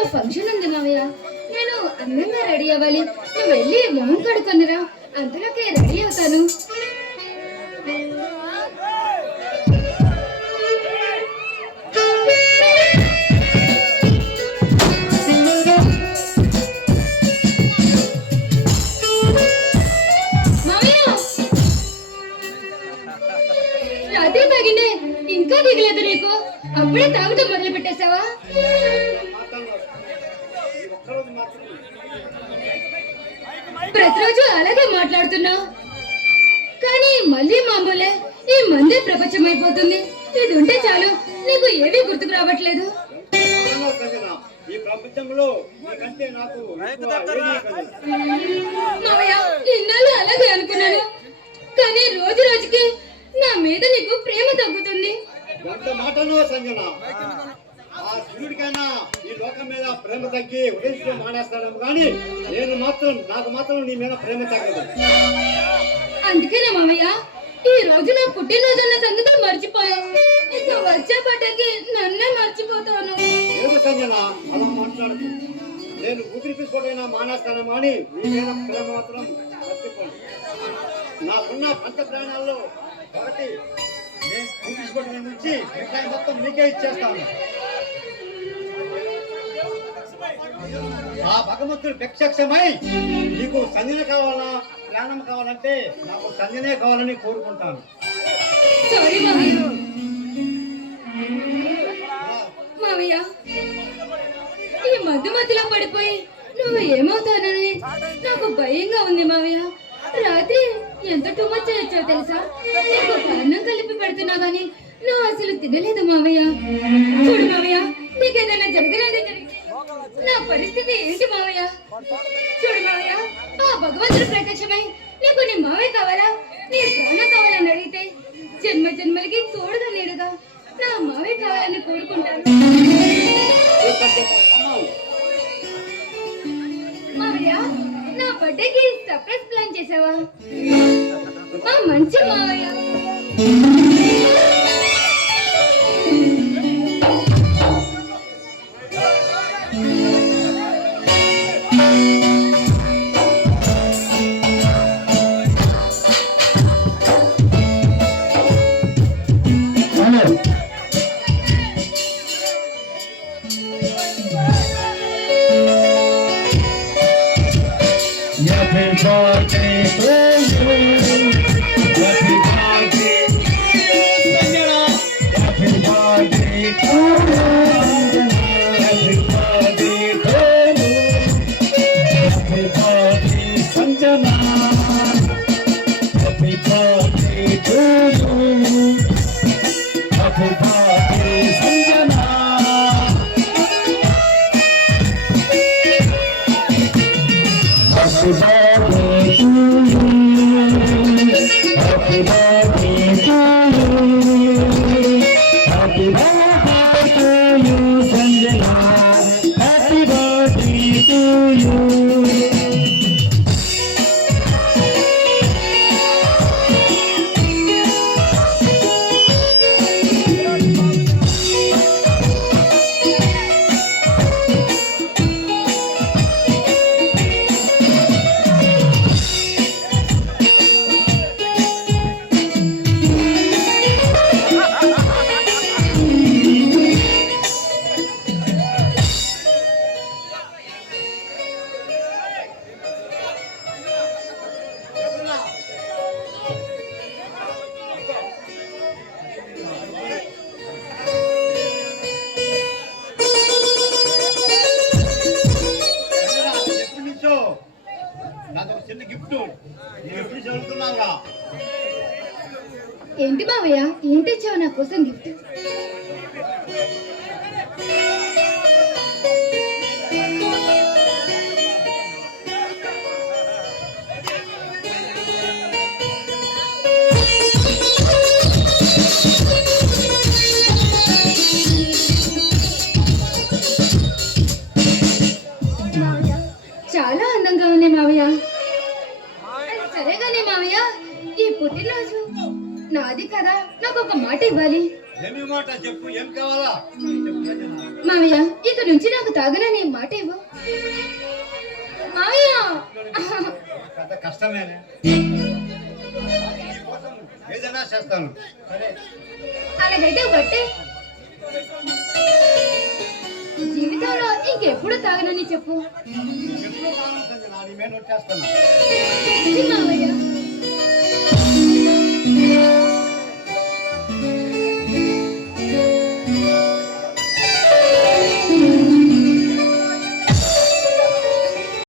ఊర్లో ఫంక్షన్ ఉంది మావయ్య. నేను అందంగా రెడీ అవ్వాలి. నువ్వు వెళ్ళి మొహం కడుకొనిరా, అంతలోకే రెడీ అవుతాను. రాత్రి తాగిండే ఇంకా దిగలేదు నీకు? అప్పుడే తాగటం మొదలు పెట్టేశావా? ప్రతిరోజు అలాగే మాట్లాడుతున్నావు, కానీ మళ్ళీ మామూలే. ఈ మందే ప్రపంచం అయిపోతుంది. ఇది ఉంటే చాలు, నీకు ఏమీ గుర్తుకు రావట్లేదు. మావయ్య, ఇన్నాళ్ళు అలాగే అనుకున్నాను, కానీ రోజు రోజుకి నా మీద నీకు ప్రేమ తగ్గుతుంది. ఆ సూర్యుడికైనా ఈ లోకం మీద ప్రేమ తగ్గి ఉదయించడం మానేస్తాడేమో కానీ నాకు మాత్రం నీ మీద ప్రేమ తగ్గదు. అందుకేనా మామయ్య ఈ రోజు నా పుట్టినరోజు అన్న సంగతి మర్చిపోయా. ఇంకా వచ్చే పట్టకి నన్నే మర్చిపోతాను. లేదు సంజన, అలా మాట్లాడదు. నేను ఊపిరి తీసుకోవడైనా మానేస్తానేమో కానీ నీ మీద ప్రేమ మాత్రం మర్చిపోను. నాకున్న పంచ ప్రాణాల్లో ఒకటి నేను ఊపిరి తీసుకోవడం నుంచి మిగతా మొత్తం నీకే ఇచ్చేస్తాను. ఆ భగవంతుడు ప్రత్యక్షమై నీకు సంజన కావాలా జ్ఞానం కావాలంటే నాకు సంజనే కావాలని కోరుకుంటాను. మావయ్య, ఈ మధ్య మధ్యలో పడిపోయి నువ్వు ఏమవుతానని నాకు భయంగా ఉంది మావయ్య. రాత్రి ఎంత టూమచ్ చేయొచ్చో తెలుసా? నీకు అన్నం కలిపి పెడుతున్నా గానీ నువ్వు అసలు తినలేదు మావయ్య. చూడు మావయ్య, నీకేదైనా జరగలేదే నా పరిస్థితి ఏంటి మావయ్య? చూడు మావయ్య, ఆ భగవంతుడు ప్రత్యక్షమై నీకు నీ మావయ్య కావాలా, నీ ప్రాణం కావాలని అడిగితే జన్మ జన్మలకి తోడుగా నీడుగా నా మావయ్య కావాలని కోరుకుంటాను. మావయ్య, నా బర్త్డేకి సర్ప్రైజ్ ప్లాన్ చేసావా? మా మంచి మావయ్య. ఏంటి మావయ్య, ఏం తెచ్చావు నా కోసం గిఫ్ట్? చాలా అందంగా ఉంది మావయ్య. సరేగానే మావయ్య, ఈ పుట్టినరోజు నాది కదా, నాకు ఒక మాట ఇవ్వాలి. ఏమి మాట చెప్పు, ఏం కావాలా చెప్పు సంజన. మావయ్య ఇక నుంచి నాకు తాగనని మాట ఇవ్వు మావయ్య. పెద్ద కష్టమేనే, నీకోసం ఏదైనా చేస్తాను. సరే అలాగైతే బట్టే జీవితంలో ఇంకెప్పుడు తాగనని చెప్పు. ఎప్పుడు కావాలి సంజన, నీ మీద వచ్చేస్తాను. మావయ్య